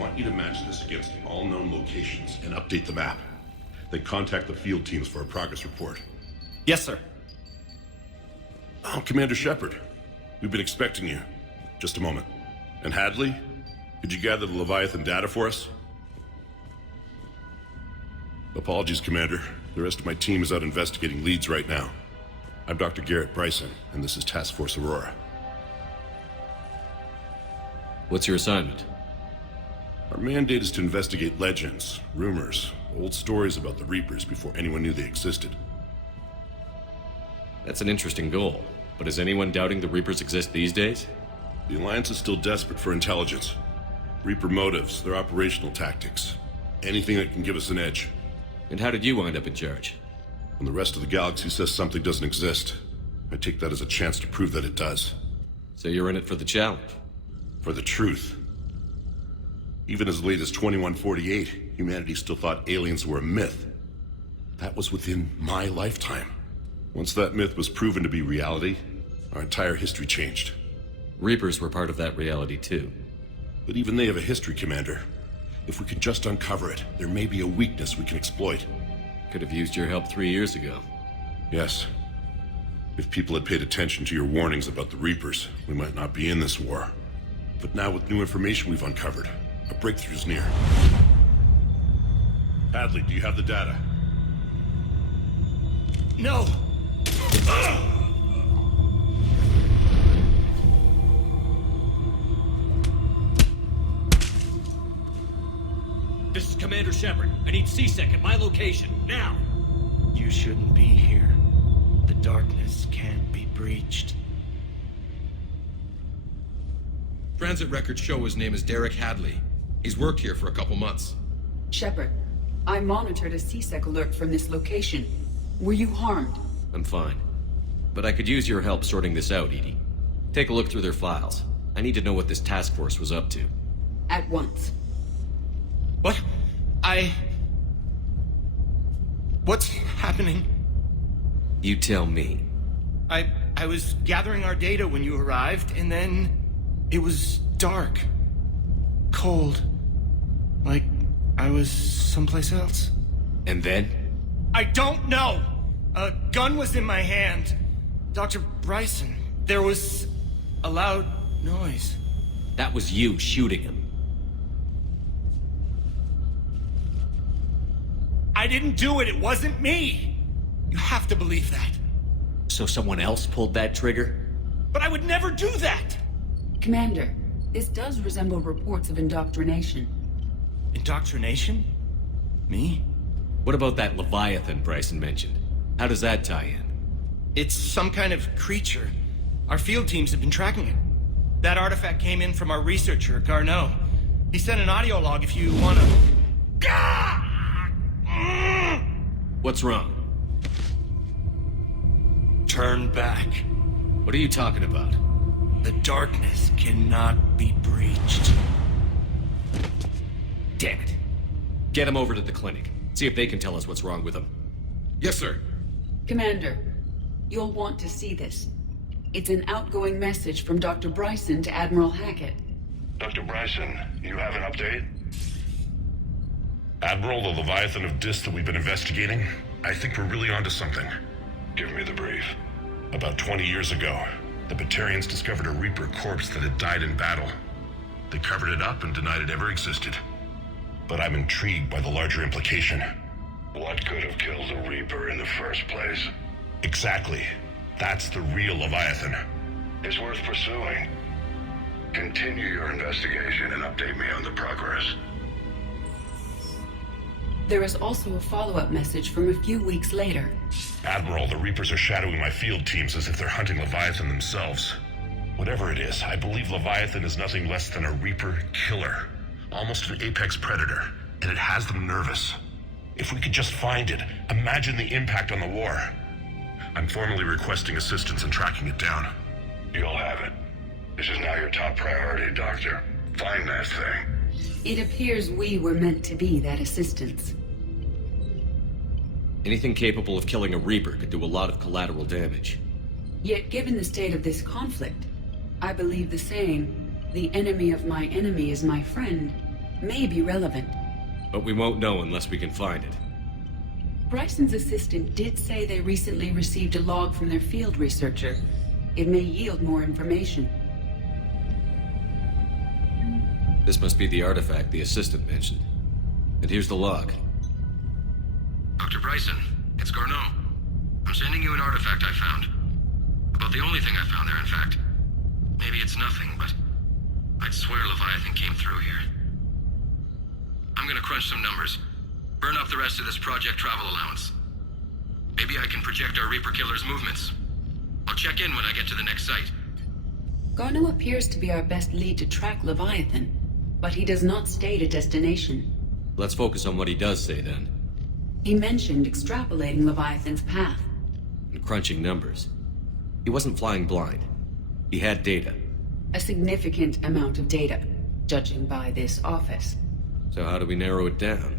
want you to match this against all known locations and update the map. Then contact the field teams for a progress report. Yes, sir. Oh, Commander Shepard. We've been expecting you. Just a moment. And Hadley? Could you gather the Leviathan data for us? Apologies, Commander. The rest of my team is out investigating leads right now. I'm Dr. Garrett Bryson, and this is Task Force Aurora. What's your assignment? Our mandate is to investigate legends, rumors, old stories about the Reapers before anyone knew they existed. That's an interesting goal, but is anyone doubting the Reapers exist these days? The Alliance is still desperate for intelligence. Reaper motives, their operational tactics. Anything that can give us an edge. And how did you wind up in charge? When the rest of the galaxy says something doesn't exist, I take that as a chance to prove that it does. So you're in it for the challenge? For the truth. Even as late as 2148, humanity still thought aliens were a myth. That was within my lifetime. Once that myth was proven to be reality, our entire history changed. Reapers were part of that reality too. But even they have a history, Commander. If we could just uncover it, there may be a weakness we can exploit. Could have used your help 3 years ago. Yes. If people had paid attention to your warnings about the Reapers, we might not be in this war. But now with new information we've uncovered, a breakthrough's near. Hadley, do you have the data? No! This is Commander Shepard. I need C-Sec at my location, now! You shouldn't be here. The darkness can't be breached. Transit records show his name is Derek Hadley. He's worked here for a couple months. Shepard, I monitored a C-Sec alert from this location. Were you harmed? I'm fine. But I could use your help sorting this out, Edie. Take a look through their files. I need to know what this task force was up to. At once. What? What's happening? You tell me. I was gathering our data when you arrived, and then it was dark. Cold. Like I was someplace else. And then? I don't know! A gun was in my hand. Dr. Bryson, there was a loud noise. That was you shooting him. I didn't do it, it wasn't me! You have to believe that. So someone else pulled that trigger? But I would never do that! Commander, this does resemble reports of indoctrination. Indoctrination? Me? What about that Leviathan Bryson mentioned? How does that tie in? It's some kind of creature. Our field teams have been tracking it. That artifact came in from our researcher, Garneau. He sent an audio log if you wanna... What's wrong? Turn back. What are you talking about? The darkness cannot be breached. Damn it. Get him over to the clinic. See if they can tell us what's wrong with him. Yes, sir. Commander, you'll want to see this. It's an outgoing message from Dr. Bryson to Admiral Hackett. Dr. Bryson, you have an update? Admiral, the Leviathan of Dis that we've been investigating, I think we're really onto something. Give me the brief. About 20 years ago, the Batarians discovered a Reaper corpse that had died in battle. They covered it up and denied it ever existed. But I'm intrigued by the larger implication. What could have killed the Reaper in the first place? Exactly. That's the real Leviathan. It's worth pursuing. Continue your investigation and update me on the progress. There is also a follow-up message from a few weeks later. Admiral, the Reapers are shadowing my field teams as if they're hunting Leviathan themselves. Whatever it is, I believe Leviathan is nothing less than a Reaper killer. Almost an apex predator, and it has them nervous. If we could just find it, imagine the impact on the war. I'm formally requesting assistance in tracking it down. You'll have it. This is now your top priority, Doctor. Find that thing. It appears we were meant to be that assistance. Anything capable of killing a Reaper could do a lot of collateral damage. Yet given the state of this conflict, I believe the saying, "The enemy of my enemy is my friend," may be relevant. But we won't know unless we can find it. Bryson's assistant did say they recently received a log from their field researcher. It may yield more information. This must be the artifact the assistant mentioned. And here's the log. Dr. Bryson, it's Garneau. I'm sending you an artifact I found. About the only thing I found there, in fact. Maybe it's nothing, but I'd swear Leviathan came through here. I'm gonna crunch some numbers. Burn up the rest of this project travel allowance. Maybe I can project our Reaper Killer's movements. I'll check in when I get to the next site. Garneau appears to be our best lead to track Leviathan, but he does not state a destination. Let's focus on what he does say then. He mentioned extrapolating Leviathan's path. And crunching numbers. He wasn't flying blind. He had data. A significant amount of data, judging by this office. So how do we narrow it down?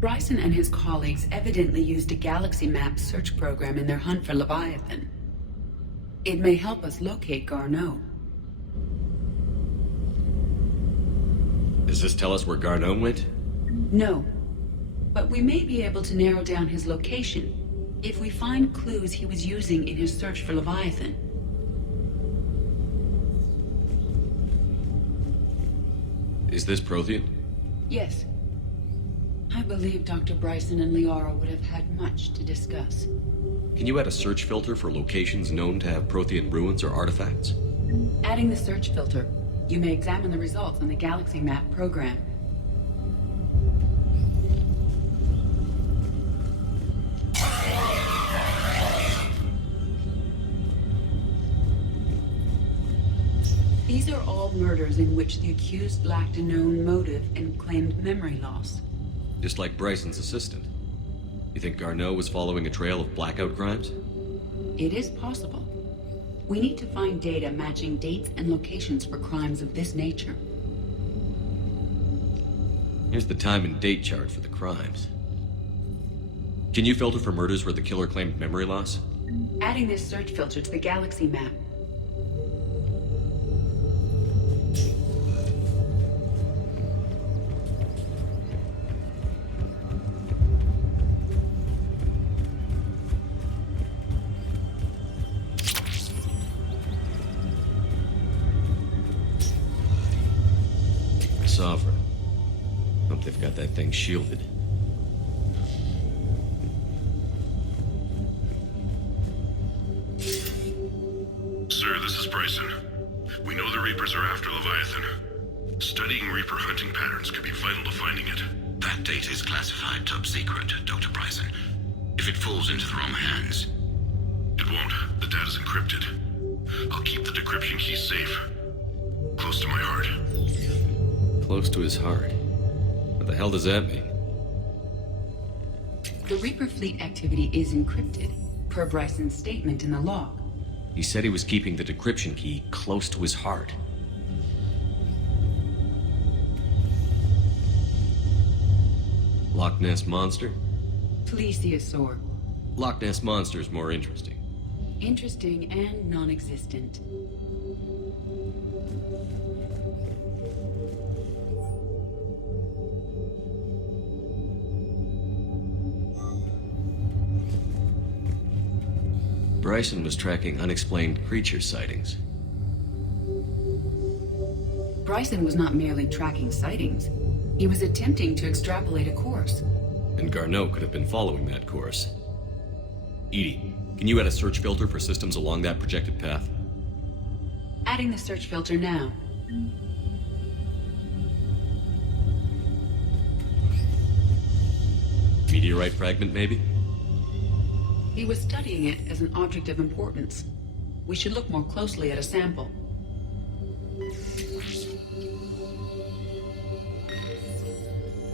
Bryson and his colleagues evidently used a galaxy map search program in their hunt for Leviathan. It may help us locate Garneau. Does this tell us where Garneau went? No, but we may be able to narrow down his location if we find clues he was using in his search for Leviathan. Is this Prothean? Yes. I believe Dr. Bryson and Liara would have had much to discuss. Can you add a search filter for locations known to have Prothean ruins or artifacts? Adding the search filter, you may examine the results on the Galaxy Map program. These are all murders in which the accused lacked a known motive and claimed memory loss. Just like Bryson's assistant. You think Garneau was following a trail of blackout crimes? It is possible. We need to find data matching dates and locations for crimes of this nature. Here's the time and date chart for the crimes. Can you filter for murders where the killer claimed memory loss? Adding this search filter to the Galaxy Map. Sovereign. Hope they've got that thing shielded. Sir, this is Bryson. We know the Reapers are after Leviathan. Studying Reaper hunting patterns could be vital to finding it. That data is classified top secret, Dr. Bryson. If it falls into the wrong hands... It won't. The data's encrypted. I'll keep the decryption key safe. Close to my heart. Close to his heart. What the hell does that mean? The Reaper fleet activity is encrypted, per Bryson's statement in the log. He said he was keeping the decryption key close to his heart. Loch Ness Monster? Plesiosaur. Loch Ness Monster's more interesting. Interesting and non-existent. Bryson was tracking unexplained creature sightings. Bryson was not merely tracking sightings. He was attempting to extrapolate a course. And Garneau could have been following that course. Edie, can you add a search filter for systems along that projected path? Adding the search filter now. Meteorite fragment, maybe? He was studying it as an object of importance. We should look more closely at a sample.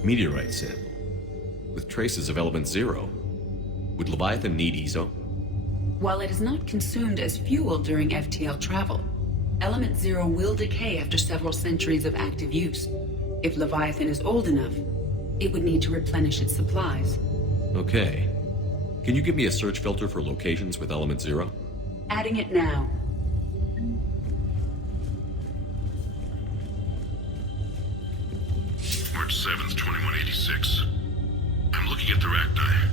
Meteorite sample. With traces of element 0. Would Leviathan need EZO? While it is not consumed as fuel during FTL travel, element 0 will decay after several centuries of active use. If Leviathan is old enough, it would need to replenish its supplies. Okay. Can you give me a search filter for locations with element 0? Adding it now. 7th, 2186. I'm looking at the Rachni.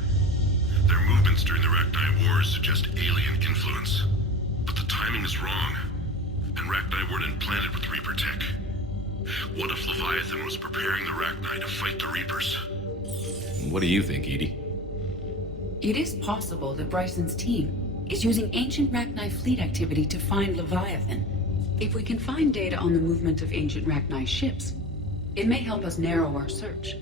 Their movements during the Rachni Wars suggest alien influence. But the timing is wrong. And Rachni weren't implanted with Reaper tech. What if Leviathan was preparing the Rachni to fight the Reapers? What do you think, Edie? It is possible that Bryson's team is using ancient Rachni fleet activity to find Leviathan. If we can find data on the movement of ancient Rachni ships, it may help us narrow our search.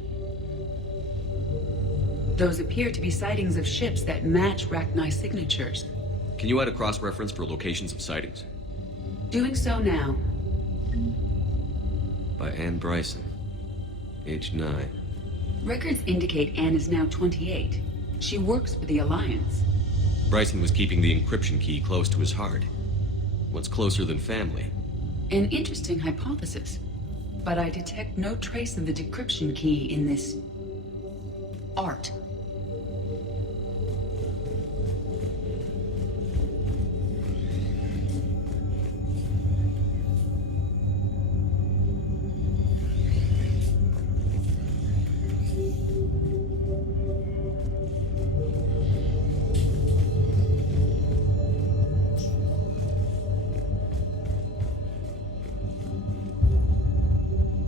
Those appear to be sightings of ships that match Rachni signatures. Can you add a cross-reference for locations of sightings? Doing so now. By Anne Bryson. Age 9. Records indicate Anne is now 28. She works for the Alliance. Bryson was keeping the encryption key close to his heart. What's closer than family? An interesting hypothesis. But I detect no trace of the decryption key in this art.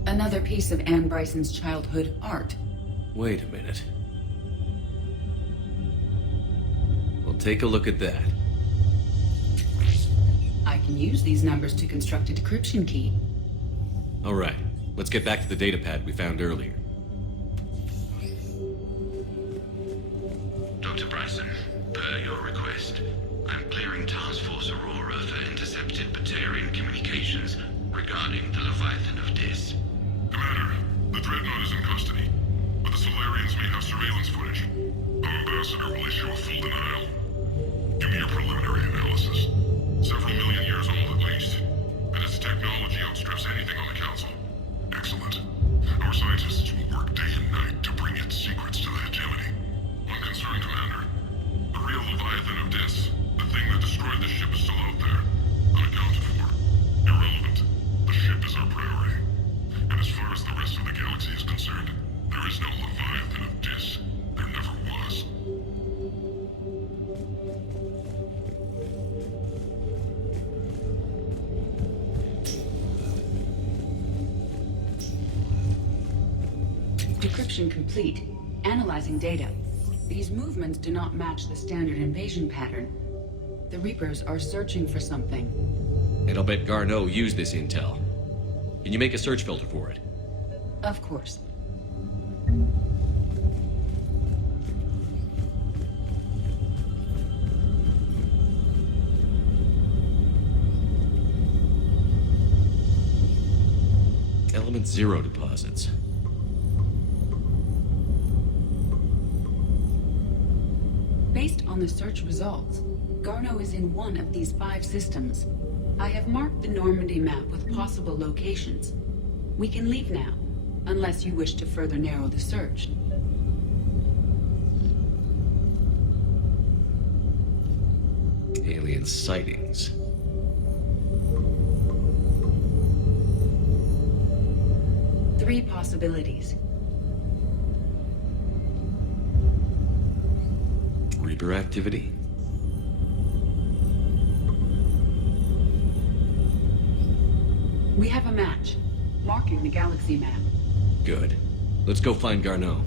Another piece of Anne Bryson's childhood art. Wait a minute. Well, take a look at that. I can use these numbers to construct a decryption key. All right, let's get back to the datapad we found earlier. Dr. Bryson, per your request, I'm clearing Task Force Aurora for intercepted Batarian communications regarding the Leviathan of Dis. Commander, the Dreadnought is in custody, but the Solarians may have surveillance footage. Our ambassador will issue a full denial. Give me your preliminary analysis. Several million years old at least, and its technology outstrips anything on the Council. Excellent. Our scientists will work day and night to bring its secrets to the hegemony. Unconcerned, Commander. The real Leviathan of Dis, the thing that destroyed the ship, is still out there. Unaccounted for. Irrelevant. The ship is our priority. And as far as the rest of the galaxy is concerned, there is no Leviathan of Dis. There never was. Decryption complete. Analyzing data. These movements do not match the standard invasion pattern. The Reapers are searching for something. And I'll bet Garneau used this intel. Can you make a search filter for it? Of course. Element 0 deposits. Based on the search results, Garneau is in one of these 5 systems. I have marked the Normandy map with possible locations. We can leave now, unless you wish to further narrow the search. Alien sightings. Three possibilities. Reaper activity. We have a match, marking the galaxy map. Good. Let's go find Garneau.